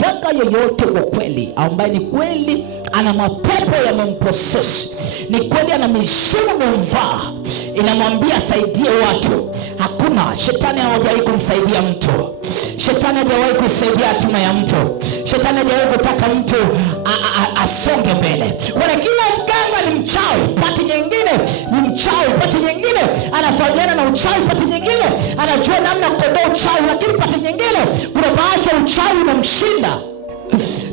mganga yeyote wa kweli ambaye ni kweli ana mapepo yamemposesi, ni kweli ana mizimu imemvaa, inamwambia asaidie watu, hakuna. Shetani hajawahi kumsaidia mtu. Shetani hajawahi kusaidia hatima ya mtu. Shetani hajawahi kutaka mtu asonge mbele. Wala kila mganga ni mchawi, pati nyingine ni mchawi, pati nyingine anafabiana na uchawi, pati nyingine anajua namna kuondoa uchawi, lakini pati nyingine kuna baadhi ya uchawi unamshinda.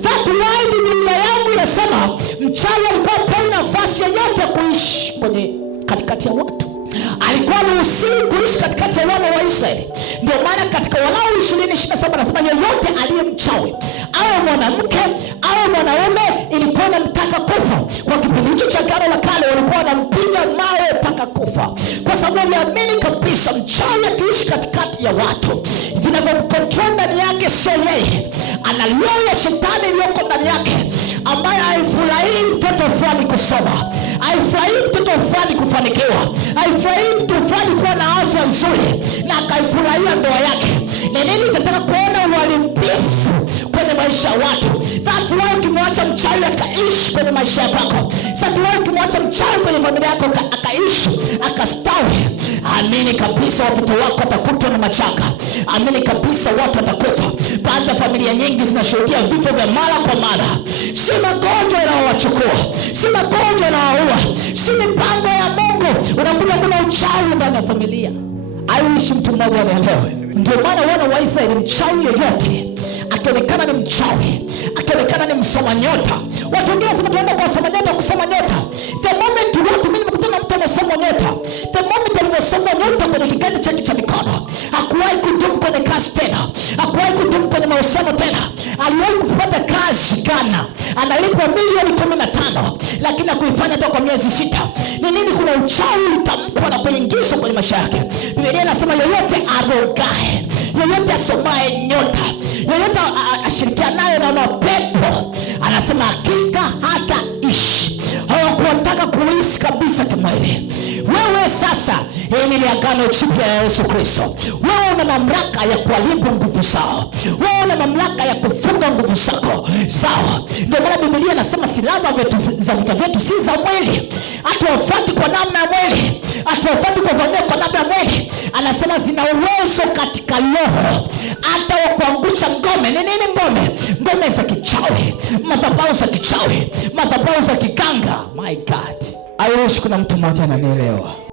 That's why Biblia yangu inasema mchawi alikuwa hapewi nafasi yoyote ya kuishi kwenye katikati ya watu. Alikuwa anaruhusiwa kuishi katikati ya wana wa Israeli. Ndio maana katika Walawi 20:27 anasema yeyote aliye mchawi, awe mwanamke au mwanaume, ilikuwa inamtaka kufa. Kwa kipindi hicho cha Agano la Kale walikuwa wanampiga mawe mpaka kufa, kwa sababu waliamini kabisa mchawi akiishi katikati ya watu, vinavyomkontrol ndani yake sio yeye, ana roho ya shetani iliyoko ndani yake, ambaye haifurahii mtoto fulani kusoma, haifurahii mtoto fulani kufanikiwa, haifurahii mtu fulani kuwa na afya nzuri, na akaifurahia ndoa yake. Ni nini itataka kuona uharibifu kwenye maisha ya watu? That's why ukimwacha mchawi akaishi kwenye maisha yako, that's why ukimwacha mchawi kwenye familia yako akaishi akastawi, amini kabisa watoto wako watakutwa na machaka. Amini kabisa watu watakufa. Baadhi ya familia nyingi zinashuhudia vifo vya mara kwa mara. Si magonjwa yanayowachukua, si magonjwa yanayoua, si mipango ya Mungu. Unakuta kuna uchawi ndani ya familia. Aishi mtu mmoja anaelewe. Ndio maana wana wa Israeli, mchawi yoyote akionekana ni mchawi, akionekana ni msoma nyota. Watu wengine wanasema tunaenda kwa msoma nyota kusoma nyota. The moment watu, mimi nimekutana na mtu amesoma nyota, the moment alivyosoma nyota kwenye kiganja chake cha mikono, hakuwahi kudumu kwenye kazi tena, hakuwahi kudumu kwenye mahusiano tena. Aliwahi kupata kazi Ghana, analipwa milioni 15, lakini hakuifanya hata kwa miezi 6. Ni nini? Kuna uchawi ulitamkwa na kuingizwa kwenye maisha yake. Biblia inasema yeyote arogae, yeyote asomaye nyota, yeyote ashirikianayo na mapepo, anasema hakika hataishi. Hawakutaka kuishi kabisa kimwili. Wewe sasa, hii ni agano jipya ya Yesu Kristo. Wewe una mamlaka ya kuharibu nguvu zao. Wewe una mamlaka ya kufunga nguvu zako sawa. Ndio maana Biblia inasema silaha za vita vyetu si za mwili. Hatuwafuati kwa namna ya mwili, hatuwafuati kwa vamia kwa namna ya mwili. Anasema zina uwezo katika roho hata wa kuangusha ngome. Ni nini ngome? Ngome za kichawi, madhabahu za kichawi, madhabahu za kiganga. My God, I wish kuna mtu mmoja ananielewa.